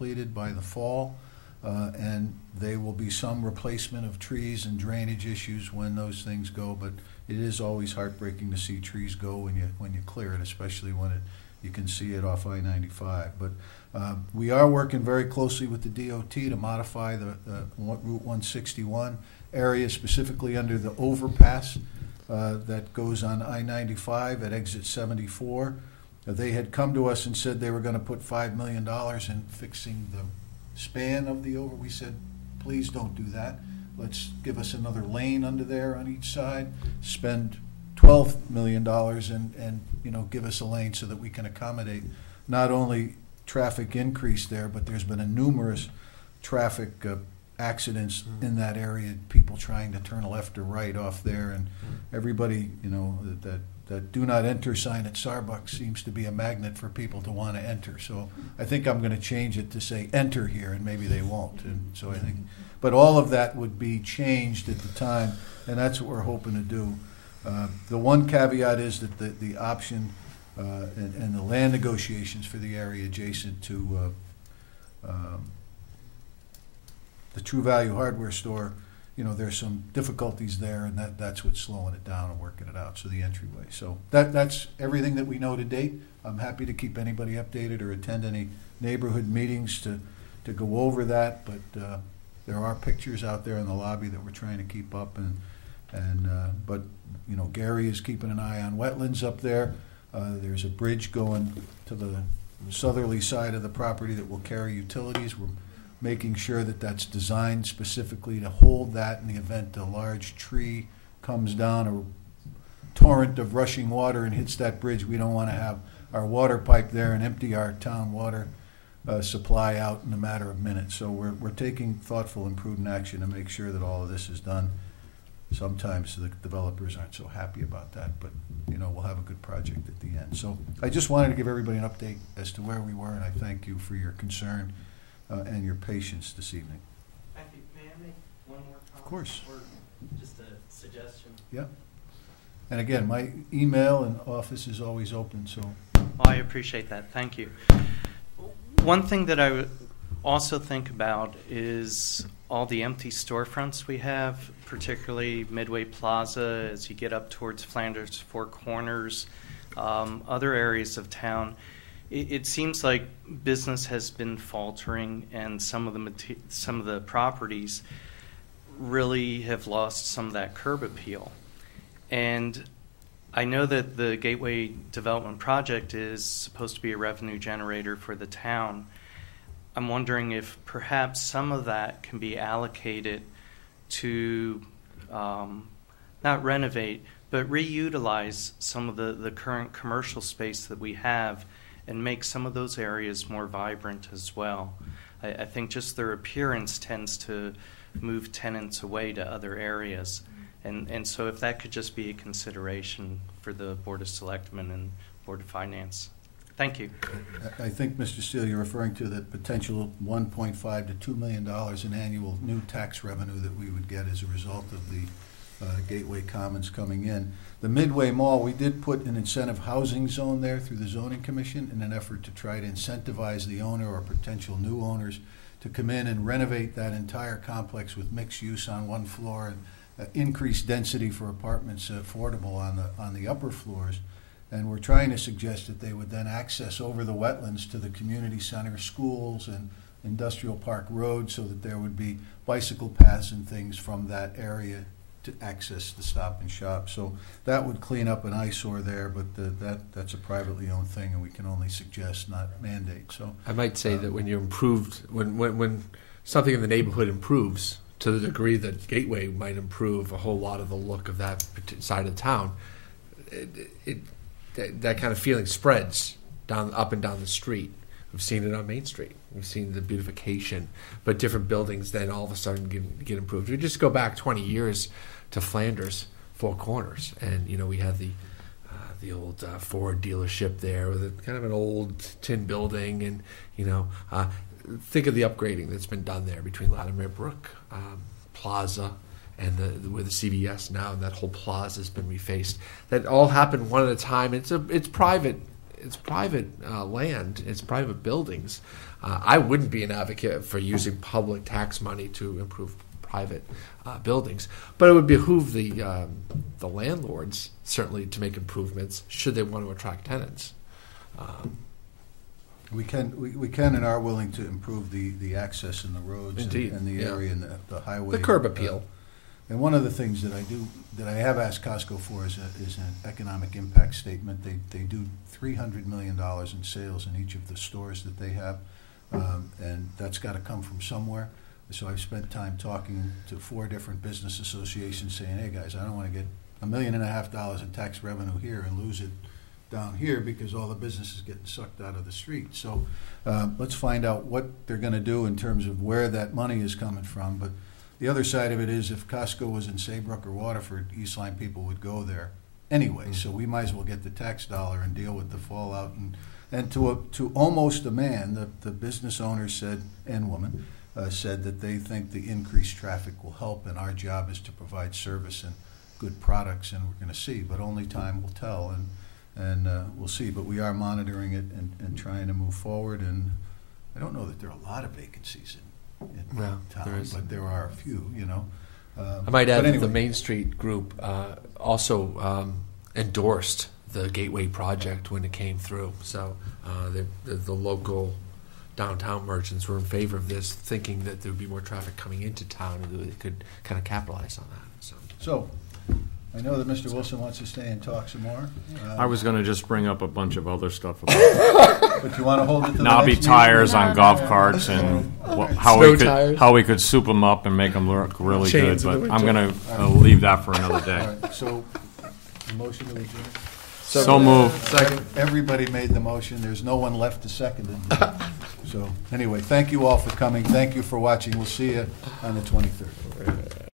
completed by the fall, and there will be some replacement of trees and drainage issues when those things go, but it is always heartbreaking to see trees go when you clear it, especially when you can see it off I-95. But we are working very closely with the DOT to modify the Route 161 area, specifically under the overpass that goes on I-95 at exit 74. They had come to us and said they were going to put $5 million in fixing the span of the over. We said, please don't do that. Let's give us another lane under there on each side, spend $12 million and give us a lane so that we can accommodate not only traffic increase there, but there's been a numerous traffic accidents in that area, people trying to turn left or right off there, and everybody, that do not enter sign at Starbucks seems to be a magnet for people to want to enter. So I think I'm going to change it to say enter here, and maybe they won't. And so I think, but all of that would be changed at the time, and that's what we're hoping to do. The one caveat is that the option and the land negotiations for the area adjacent to the True Value hardware store, there's some difficulties there, and that's what's slowing it down and working it out, so the entryway. So that's everything that we know to date. I'm happy to keep anybody updated or attend any neighborhood meetings to go over that, but there are pictures out there in the lobby that we're trying to keep up, but Gary is keeping an eye on wetlands up there. There's a bridge going to the southerly side of the property that will carry utilities. We're making sure that that's designed specifically to hold that in the event a large tree comes down, a torrent of rushing water and hits that bridge. We don't want to have our water pipe there and empty our town water supply out in a matter of minutes. So we're taking thoughtful and prudent action to make sure that all of this is done. Sometimes the developers aren't so happy about that, but we'll have a good project at the end. So I just wanted to give everybody an update as to where we were, and I thank you for your concern and your patience this evening. Thank you. May I make one more comment? Of course. Or just a suggestion? Yeah. And again, my email and office is always open, so. Well, I appreciate that. Thank you. One thing that I would also think about is all the empty storefronts we have, particularly Midway Plaza as you get up towards Flanders Four Corners, other areas of town. It seems like business has been faltering, and some of the properties really have lost some of that curb appeal. And I know that the Gateway Development Project is supposed to be a revenue generator for the town. I'm wondering if perhaps some of that can be allocated to not renovate, but reutilize some of the current commercial space that we have and make some of those areas more vibrant as well. I think just their appearance tends to move tenants away to other areas. And so if that could just be a consideration for the Board of Selectmen and Board of Finance. Thank you. I think, Mr. Steele, you're referring to the potential $1.5 to $2 million in annual new tax revenue that we would get as a result of the Gateway Commons coming in. The Midway Mall, we did put an incentive housing zone there through the Zoning Commission in an effort to try to incentivize the owner or potential new owners to come in and renovate that entire complex with mixed use on one floor and increased density for apartments affordable on the upper floors. And we're trying to suggest that they would then access over the wetlands to the community center, schools, and Industrial Park Road, so that there would be bicycle paths and things from that area to access the Stop and Shop. So that would clean up an eyesore there, but that's a privately owned thing, and we can only suggest, not mandate. So I might say that when when something in the neighborhood improves to the degree that Gateway might improve a whole lot of the look of that side of town, that kind of feeling spreads up and down the street. We've seen it on Main Street. We've seen the beautification, but different buildings then all of a sudden get improved. We just go back 20 years to Flanders Four Corners, and we had the old Ford dealership there with kind of an old tin building, and think of the upgrading that's been done there between Latimer Brook Plaza and where the CVS now, and that whole plaza has been refaced. That all happened one at a time. It's private it's private land, it's private buildings. I wouldn't be an advocate for using public tax money to improve private buildings, but it would behoove the landlords certainly to make improvements should they want to attract tenants. We can and are willing to improve the access in the roads Indeed, and the yeah. area and the highway. The curb appeal. And one of the things that I have asked Costco for is an economic impact statement. They do $300 million in sales in each of the stores that they have, and that's got to come from somewhere. So I've spent time talking to 4 different business associations saying, hey guys, I don't want to get $1.5 million in tax revenue here and lose it down here because all the business is getting sucked out of the street. So let's find out what they're going to do in terms of where that money is coming from. But the other side of it is if Costco was in Saybrook or Waterford, East Lyme people would go there anyway. Mm-hmm. So we might as well get the tax dollar and deal with the fallout. And to almost a man, the business owner said, and woman, said that they think the increased traffic will help, and our job is to provide service and good products, and we're going to see. But only time will tell, and we'll see. But we are monitoring it and trying to move forward. And I don't know that there are a lot of vacancies in town, but there are a few, you know. I might add anyway. that the Main Street group also endorsed the Gateway project when it came through. So the local downtown merchants were in favor of this, thinking that there would be more traffic coming into town and they could kind of capitalize on that. So I know that Mr. Wilson wants to stay and talk some more. I was going to just bring up a bunch of other stuff about But you want to hold it to the knobby next tires meeting? on golf carts and Tires. how we could soup them up and make them look really good. Chains in the But I'm winter. going to leave that for another day. All right, so the motion to adjourn. So moved. Second. Everybody made the motion. There's no one left to second it. So anyway, thank you all for coming. Thank you for watching. We'll see you on the 23rd.